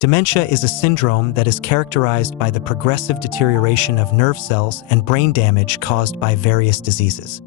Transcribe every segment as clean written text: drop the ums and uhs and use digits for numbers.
Dementia is a syndrome that is characterized by the progressive deterioration of nerve cells and brain damage caused by various diseases.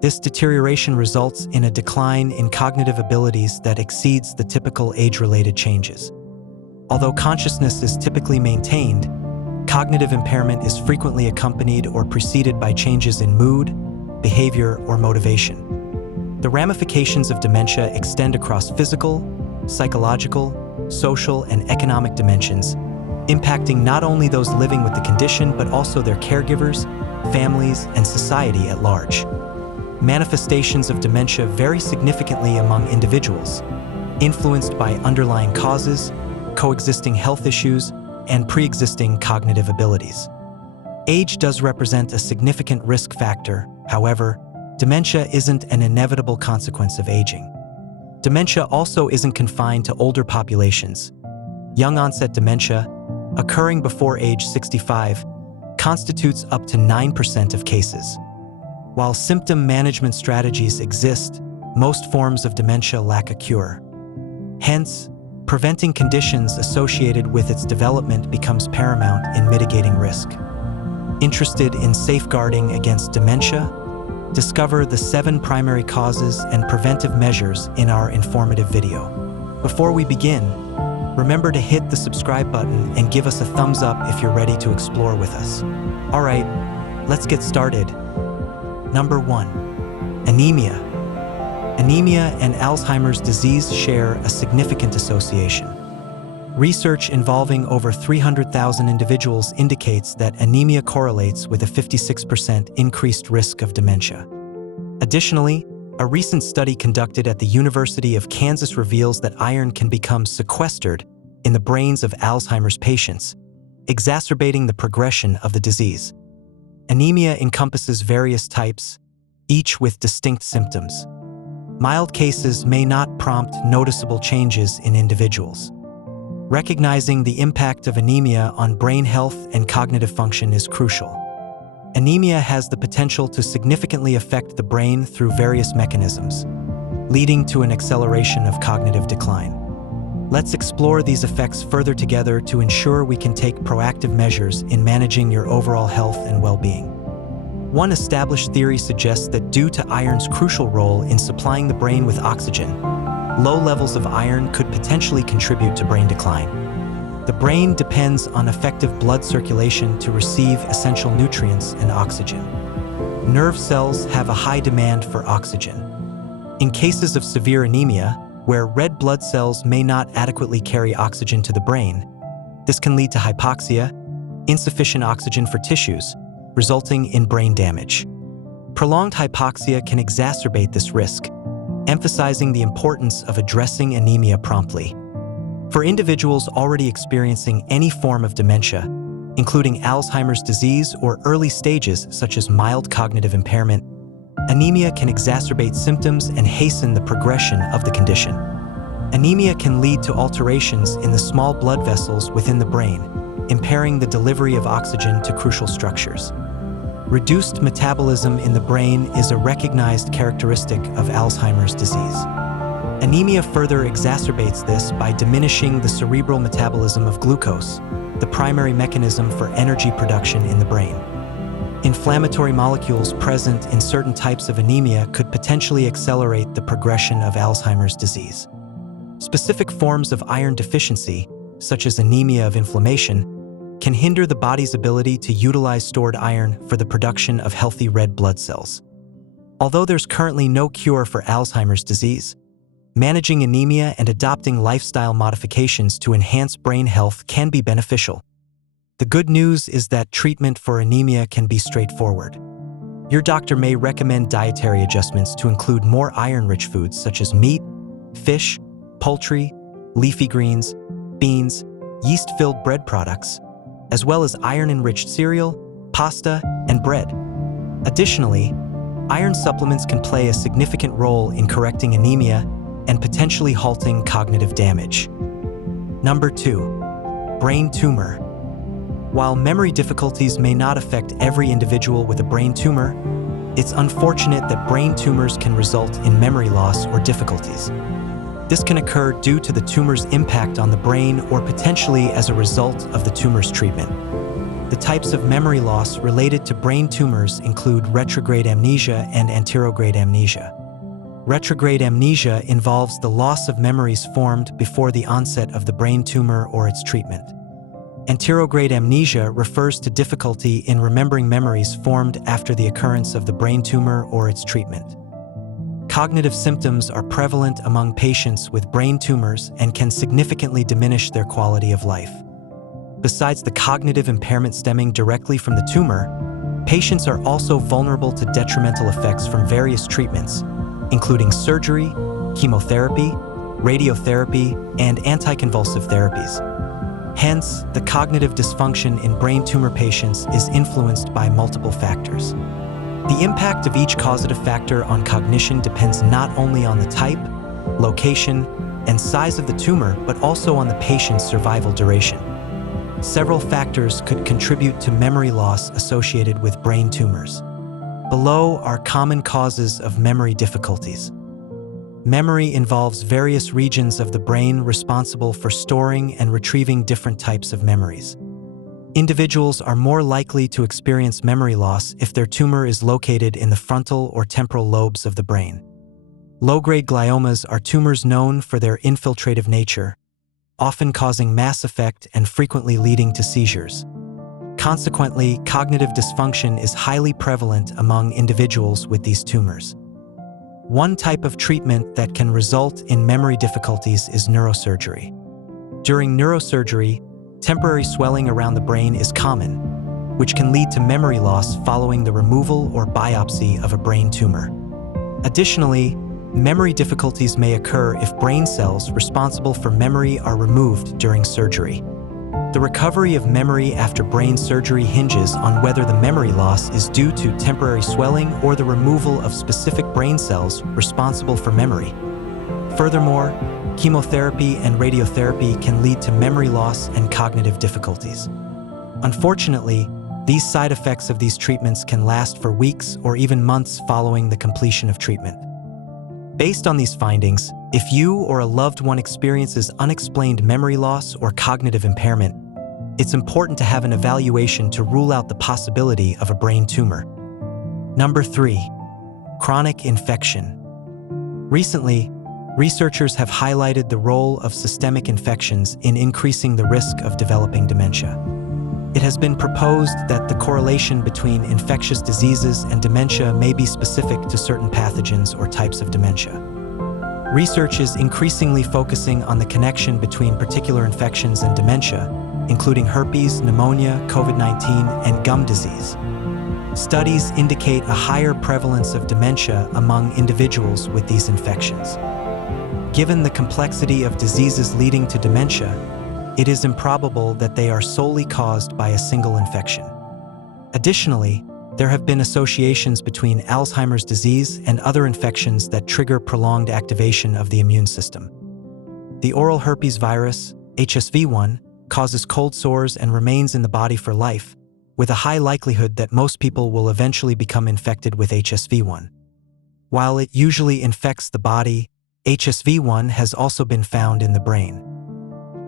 This deterioration results in a decline in cognitive abilities that exceeds the typical age-related changes. Although consciousness is typically maintained, cognitive impairment is frequently accompanied or preceded by changes in mood, behavior, or motivation. The ramifications of dementia extend across physical, psychological, social, and economic dimensions, impacting not only those living with the condition but also their caregivers, families, and society at large. Manifestations of dementia vary significantly among individuals, influenced by underlying causes, coexisting health issues, and pre-existing cognitive abilities. Age does represent a significant risk factor. However, dementia isn't an inevitable consequence of aging. Dementia also isn't confined to older populations. Young-onset dementia, occurring before age 65, constitutes up to 9% of cases. While symptom management strategies exist, most forms of dementia lack a cure. Hence, preventing conditions associated with its development becomes paramount in mitigating risk. Interested in safeguarding against dementia? Discover the 7 primary causes and preventive measures in our informative video. Before we begin, remember to hit the subscribe button and give us a thumbs up if you're ready to explore with us. All right, let's get started. Number 1. Anemia. Anemia and Alzheimer's disease share a significant association. Research involving over 300,000 individuals indicates that anemia correlates with a 56% increased risk of dementia. Additionally, a recent study conducted at the University of Kansas reveals that iron can become sequestered in the brains of Alzheimer's patients, exacerbating the progression of the disease. Anemia encompasses various types, each with distinct symptoms. Mild cases may not prompt noticeable changes in individuals. Recognizing the impact of anemia on brain health and cognitive function is crucial. Anemia has the potential to significantly affect the brain through various mechanisms, leading to an acceleration of cognitive decline. Let's explore these effects further together to ensure we can take proactive measures in managing your overall health and well-being. One established theory suggests that due to iron's crucial role in supplying the brain with oxygen, low levels of iron could potentially contribute to brain decline. The brain depends on effective blood circulation to receive essential nutrients and oxygen. Nerve cells have a high demand for oxygen. In cases of severe anemia, where red blood cells may not adequately carry oxygen to the brain, this can lead to hypoxia, insufficient oxygen for tissues, resulting in brain damage. Prolonged hypoxia can exacerbate this risk, emphasizing the importance of addressing anemia promptly. For individuals already experiencing any form of dementia, including Alzheimer's disease or early stages such as mild cognitive impairment, anemia can exacerbate symptoms and hasten the progression of the condition. Anemia can lead to alterations in the small blood vessels within the brain, impairing the delivery of oxygen to crucial structures. Reduced metabolism in the brain is a recognized characteristic of Alzheimer's disease. Anemia further exacerbates this by diminishing the cerebral metabolism of glucose, the primary mechanism for energy production in the brain. Inflammatory molecules present in certain types of anemia could potentially accelerate the progression of Alzheimer's disease. Specific forms of iron deficiency, such as anemia of inflammation, can hinder the body's ability to utilize stored iron for the production of healthy red blood cells. Although there's currently no cure for Alzheimer's disease, managing anemia and adopting lifestyle modifications to enhance brain health can be beneficial. The good news is that treatment for anemia can be straightforward. Your doctor may recommend dietary adjustments to include more iron-rich foods such as meat, fish, poultry, leafy greens, beans, yeast-filled bread products, as well as iron-enriched cereal, pasta, and bread. Additionally, iron supplements can play a significant role in correcting anemia and potentially halting cognitive damage. Number 2. Brain tumor. While memory difficulties may not affect every individual with a brain tumor, it's unfortunate that brain tumors can result in memory loss or difficulties. This can occur due to the tumor's impact on the brain or potentially as a result of the tumor's treatment. The types of memory loss related to brain tumors include retrograde amnesia and anterograde amnesia. Retrograde amnesia involves the loss of memories formed before the onset of the brain tumor or its treatment. Anterograde amnesia refers to difficulty in remembering memories formed after the occurrence of the brain tumor or its treatment. Cognitive symptoms are prevalent among patients with brain tumors and can significantly diminish their quality of life. Besides the cognitive impairment stemming directly from the tumor, patients are also vulnerable to detrimental effects from various treatments, including surgery, chemotherapy, radiotherapy, and anticonvulsive therapies. Hence, the cognitive dysfunction in brain tumor patients is influenced by multiple factors. The impact of each causative factor on cognition depends not only on the type, location, and size of the tumor, but also on the patient's survival duration. Several factors could contribute to memory loss associated with brain tumors. Below are common causes of memory difficulties. Memory involves various regions of the brain responsible for storing and retrieving different types of memories. Individuals are more likely to experience memory loss if their tumor is located in the frontal or temporal lobes of the brain. Low-grade gliomas are tumors known for their infiltrative nature, often causing mass effect and frequently leading to seizures. Consequently, cognitive dysfunction is highly prevalent among individuals with these tumors. One type of treatment that can result in memory difficulties is neurosurgery. During neurosurgery, temporary swelling around the brain is common, which can lead to memory loss following the removal or biopsy of a brain tumor. Additionally, memory difficulties may occur if brain cells responsible for memory are removed during surgery. The recovery of memory after brain surgery hinges on whether the memory loss is due to temporary swelling or the removal of specific brain cells responsible for memory. Furthermore, chemotherapy and radiotherapy can lead to memory loss and cognitive difficulties. Unfortunately, these side effects of these treatments can last for weeks or even months following the completion of treatment. Based on these findings, if you or a loved one experiences unexplained memory loss or cognitive impairment, it's important to have an evaluation to rule out the possibility of a brain tumor. Number 3. Chronic infection. Recently, researchers have highlighted the role of systemic infections in increasing the risk of developing dementia. It has been proposed that the correlation between infectious diseases and dementia may be specific to certain pathogens or types of dementia. Research is increasingly focusing on the connection between particular infections and dementia, including herpes, pneumonia, COVID-19, and gum disease. Studies indicate a higher prevalence of dementia among individuals with these infections. Given the complexity of diseases leading to dementia, it is improbable that they are solely caused by a single infection. Additionally, there have been associations between Alzheimer's disease and other infections that trigger prolonged activation of the immune system. The oral herpes virus, HSV-1, causes cold sores and remains in the body for life, with a high likelihood that most people will eventually become infected with HSV-1. While it usually infects the body, HSV-1 has also been found in the brain.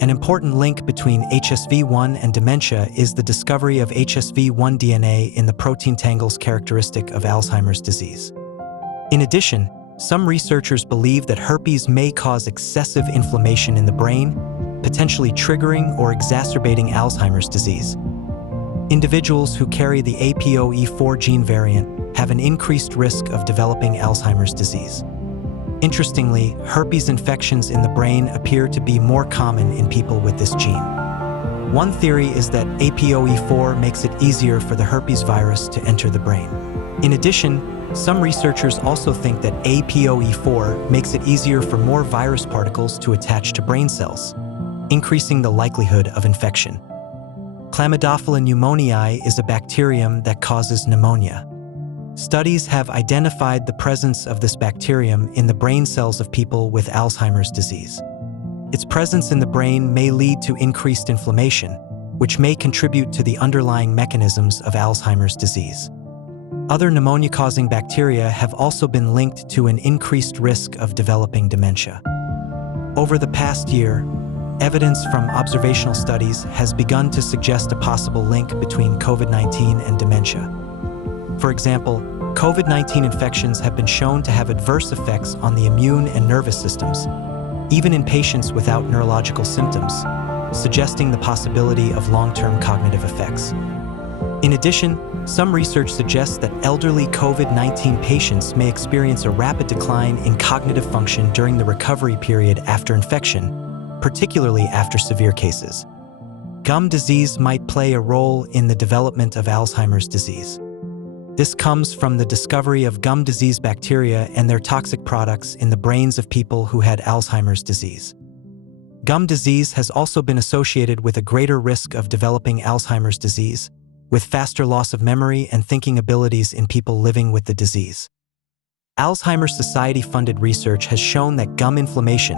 An important link between HSV-1 and dementia is the discovery of HSV-1 DNA in the protein tangles characteristic of Alzheimer's disease. In addition, some researchers believe that herpes may cause excessive inflammation in the brain, potentially triggering or exacerbating Alzheimer's disease. Individuals who carry the APOE4 gene variant have an increased risk of developing Alzheimer's disease. Interestingly, herpes infections in the brain appear to be more common in people with this gene. One theory is that APOE4 makes it easier for the herpes virus to enter the brain. In addition, some researchers also think that APOE4 makes it easier for more virus particles to attach to brain cells, increasing the likelihood of infection. Chlamydophila pneumoniae is a bacterium that causes pneumonia. Studies have identified the presence of this bacterium in the brain cells of people with Alzheimer's disease. Its presence in the brain may lead to increased inflammation, which may contribute to the underlying mechanisms of Alzheimer's disease. Other pneumonia-causing bacteria have also been linked to an increased risk of developing dementia. Over the past year, evidence from observational studies has begun to suggest a possible link between COVID-19 and dementia. For example, COVID-19 infections have been shown to have adverse effects on the immune and nervous systems, even in patients without neurological symptoms, suggesting the possibility of long-term cognitive effects. In addition, some research suggests that elderly COVID-19 patients may experience a rapid decline in cognitive function during the recovery period after infection, particularly after severe cases. Gum disease might play a role in the development of Alzheimer's disease. This comes from the discovery of gum disease bacteria and their toxic products in the brains of people who had Alzheimer's disease. Gum disease has also been associated with a greater risk of developing Alzheimer's disease, with faster loss of memory and thinking abilities in people living with the disease. Alzheimer's Society-funded research has shown that gum inflammation,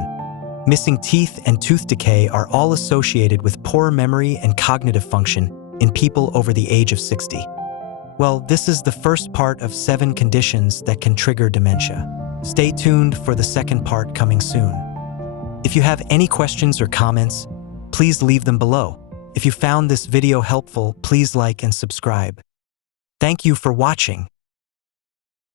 missing teeth, and tooth decay are all associated with poor memory and cognitive function in people over the age of 60. Well, this is the first part of 7 conditions that can trigger dementia. Stay tuned for the second part coming soon. If you have any questions or comments, please leave them below. If you found this video helpful, please like and subscribe. Thank you for watching.